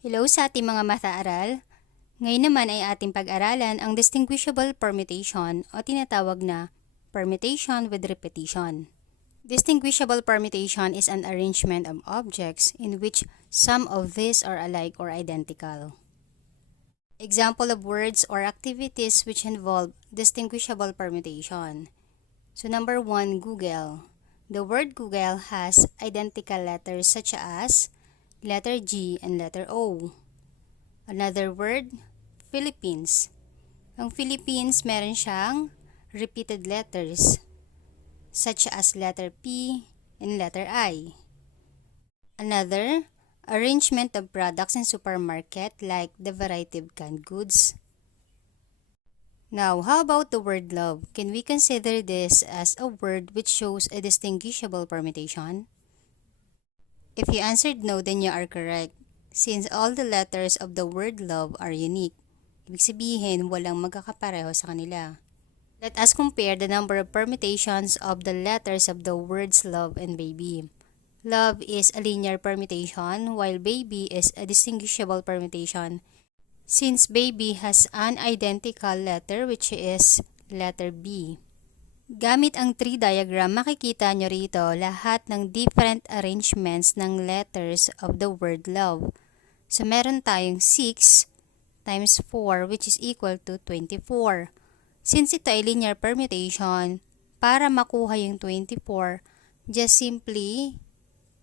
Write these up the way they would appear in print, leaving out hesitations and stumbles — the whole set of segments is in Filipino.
Hello sa ating mga MATH-Aaral. Ngayon naman ay ating pag-aralan ang distinguishable permutation o tinatawag na permutation with repetition. Distinguishable permutation is an arrangement of objects in which some of these are alike or identical. Example of words or activities which involve distinguishable permutation. So number 1, Google. The word Google has identical letters such as letter G and letter O. Another word, Philippines. Ang Philippines meron siyang repeated letters such as letter P and letter I. Another, arrangement of products in supermarket like the variety of canned goods. Now, how about the word love? Can we consider this as a word which shows a distinguishable permutation? If you answered no, then you are correct, since all the letters of the word love are unique. Ibig sabihin, walang magkakapareho sa kanila. Let us compare the number of permutations of the letters of the words love and baby. Love is a linear permutation, while baby is a distinguishable permutation, since baby has an identical letter which is letter B. Gamit ang tree diagram, makikita nyo rito lahat ng different arrangements ng letters of the word love. So, meron tayong 6 times 4 which is equal to 24. Since ito ay linear permutation, para makuha yung 24, just simply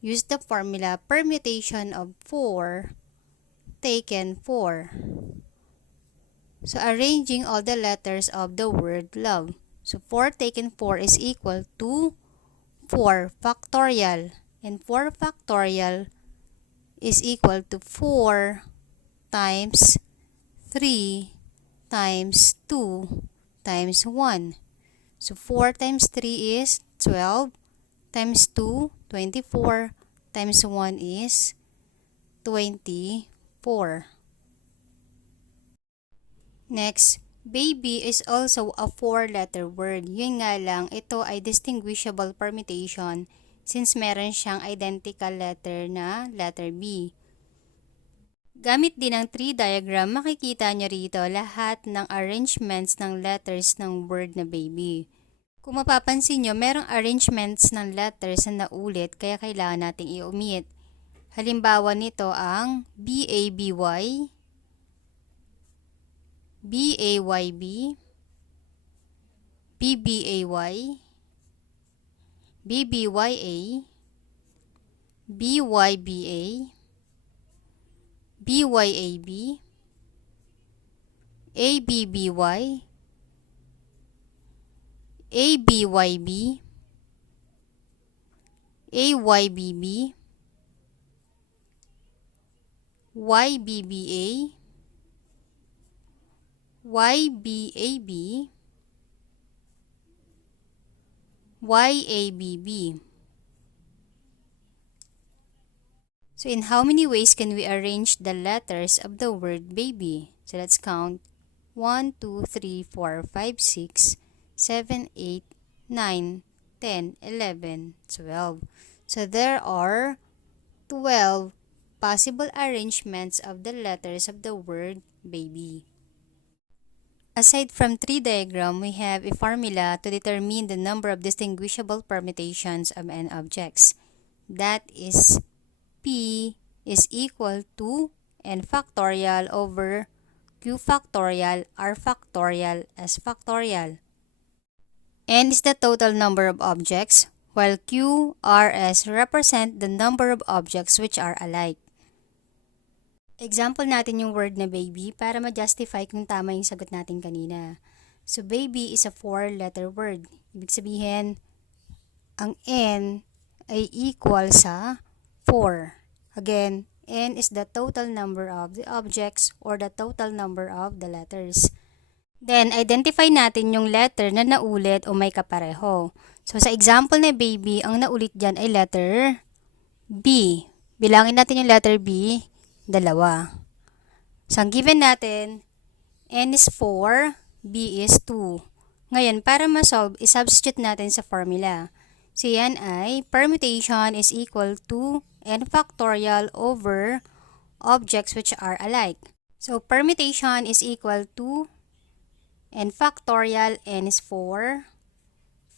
use the formula permutation of 4 taken 4. So, arranging all the letters of the word love. So, 4 taken 4 is equal to 4 factorial. And 4 factorial is equal to 4 times 3 times 2 times 1. So, 4 times 3 is 12 times 2, 24 times 1 is 24. Next, baby is also a 4-letter word. Yun nga lang, ito ay distinguishable permutation since meron siyang identical letter na letter B. Gamit din ang tree diagram, makikita nyo rito lahat ng arrangements ng letters ng word na baby. Kung mapapansin nyo, merong arrangements ng letters na naulit kaya kailangan nating i-omit. Halimbawa nito ang B-A-B-Y, B-A-Y-B, B-B-A-Y, B-B-Y-A, B-Y-B-A, B-Y-A-B, A-B-B-Y, A-B-Y-B, A-Y-B-B, Y-B-B-A, Y-B-A-B, Y-A-B-B. So, in how many ways can we arrange the letters of the word baby? So, let's count 1, 2, 3, 4, 5, 6, 7, 8, 9, 10, 11, 12. So, there are 12 possible arrangements of the letters of the word baby. Aside from tree diagram, we have a formula to determine the number of distinguishable permutations of n objects. That is P is equal to n factorial over Q factorial, R factorial, S factorial. N is the total number of objects, while Q, R, S represent the number of objects which are alike. Example natin yung word na baby para ma-justify kung tama yung sagot natin kanina. So, baby is a 4-letter word. Ibig sabihin, ang N ay equal sa 4. Again, N is the total number of the objects or the total number of the letters. Then, identify natin yung letter na naulit o may kapareho. So, sa example na baby, ang naulit dyan ay letter B. Bilangin natin yung letter B. 2. So, ang given natin, N is 4, B is 2. Ngayon, para ma-solve, i-substitute natin sa formula. So, yan ay permutation is equal to n factorial over objects which are alike. So permutation is equal to n factorial, n is 4,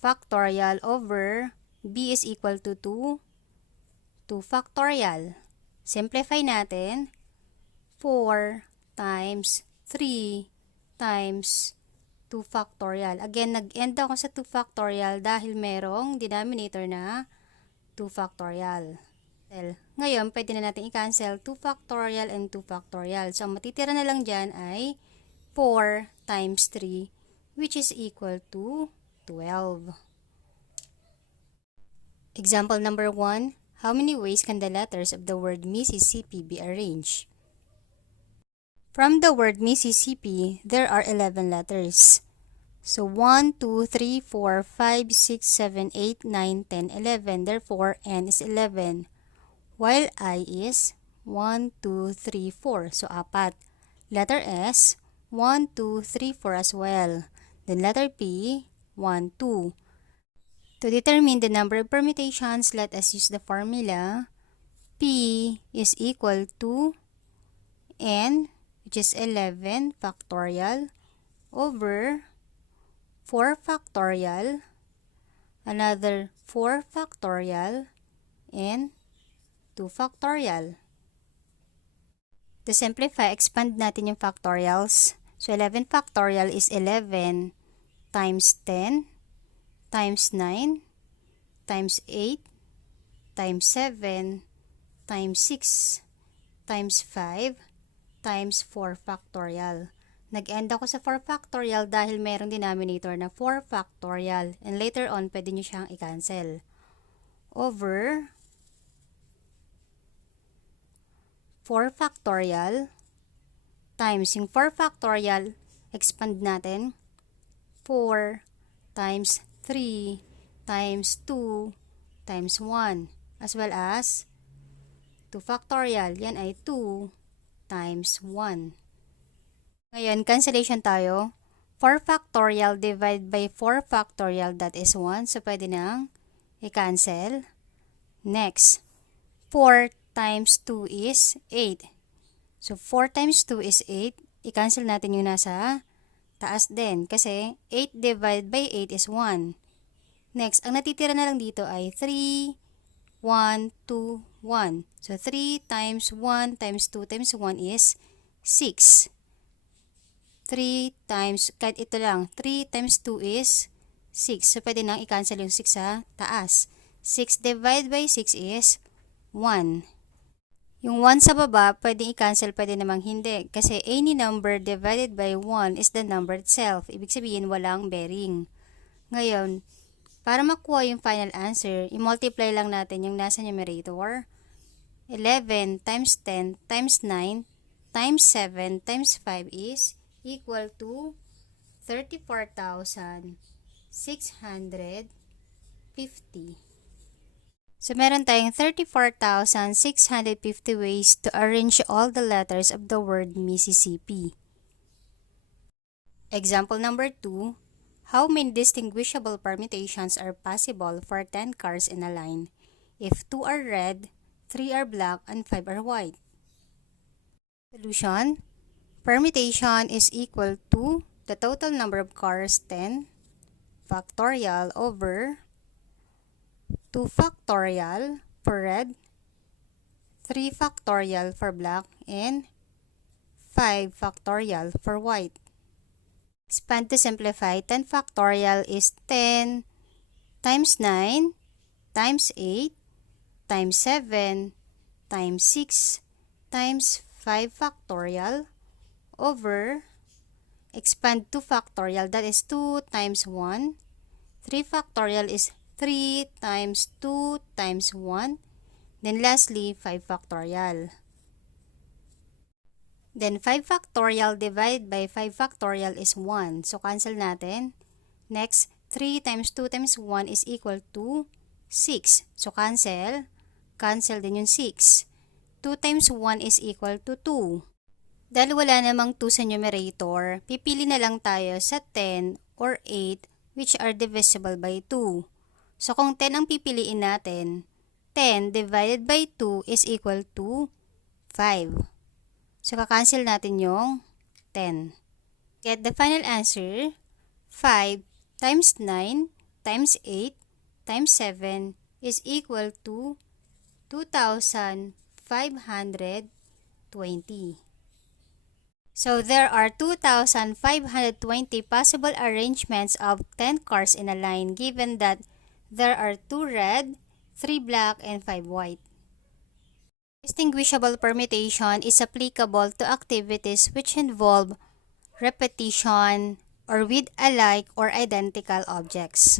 factorial over b is equal to 2, 2 factorial. Simplify natin, 4 times 3 times 2 factorial. Again, nag-end ako sa 2 factorial dahil merong denominator na 2 factorial. Ngayon, pwede na natin i-cancel 2 factorial and 2 factorial. So, matitira na lang dyan ay 4 times 3, which is equal to 12. Example number 1. How many ways can the letters of the word Mississippi be arranged? From the word Mississippi, there are 11 letters. So 1, 2, 3, 4, 5, 6, 7, 8, 9, 10, 11. Therefore, n is 11. While I is 1, 2, 3, 4. So 4. Letter S, 1, 2, 3, 4 as well. Then letter P, 1, 2. To determine the number of permutations, let us use the formula. P is equal to n, which is 11 factorial, over 4 factorial, another 4 factorial, and 2 factorial. To simplify, expand natin yung factorials. So 11 factorial is 11 times 10 times 9 times 8 times 7 times 6 times 5 times 4 factorial. Nag-end ako sa 4 factorial dahil mayroong denominator na 4 factorial. And later on, pwede nyo siyang i-cancel. Over 4 factorial times yung 4 factorial, expand natin, 4 times 3 times 2 times 1, as well as 2 factorial. Yan ay 2 times 1. Ngayon, cancellation tayo. 4 factorial divided by 4 factorial, that is 1. So, pwede nang i-cancel. Next, 4 times 2 is 8. So, 4 times 2 is 8. I-cancel natin yung nasa taas din. Kasi, 8 divided by 8 is 1. Next, ang natitira na lang dito ay 3, 1, 2, 1. So, 3 times 1 times 2 times 1 is 6. 3 times, kahit ito lang, 3 times 2 is 6. So, pwede nang i-cancel yung 6 sa taas. 6 divided by 6 is 1. Yung 1 sa baba, pwede i-cancel, pwede namang hindi. Kasi any number divided by 1 is the number itself. Ibig sabihin, walang bearing. Ngayon, para makuha yung final answer, i-multiply lang natin yung nasa numerator. 11 times 10 times 9 times 7 times 5 is equal to 34,650. So, meron tayong 34,650 ways to arrange all the letters of the word Mississippi. Example number 2. How many distinguishable permutations are possible for 10 cars in a line if 2 are red, 3 are black, and 5 are white? Solution. Permutation is equal to the total number of cars, 10, factorial over 2 factorial for red, 3 factorial for black, and 5 factorial for white. Expand to simplify, 10 factorial is 10 times 9 times 8 times 7 times 6 times 5 factorial over, expand to factorial, that is 2 times 1. 3 factorial is 3 times 2 times 1. Then lastly, 5 factorial. Then 5 factorial divided by 5 factorial is 1. So, cancel natin. Next, 3 times 2 times 1 is equal to 6. So, cancel. Cancel din yung 6. 2 times 1 is equal to 2. Dahil wala namang 2 sa numerator, pipili na lang tayo sa 10 or 8 which are divisible by 2. So, kung 10 ang pipiliin natin, 10 divided by 2 is equal to 5. So, kakancel natin yung 10. Get the final answer. 5 times 9 times 8 times 7 is equal to 2,520. So, there are 2,520 possible arrangements of 10 cars in a line given that there are 2 red, 3 black, and 5 white. Distinguishable permutation is applicable to activities which involve repetition or with alike or identical objects.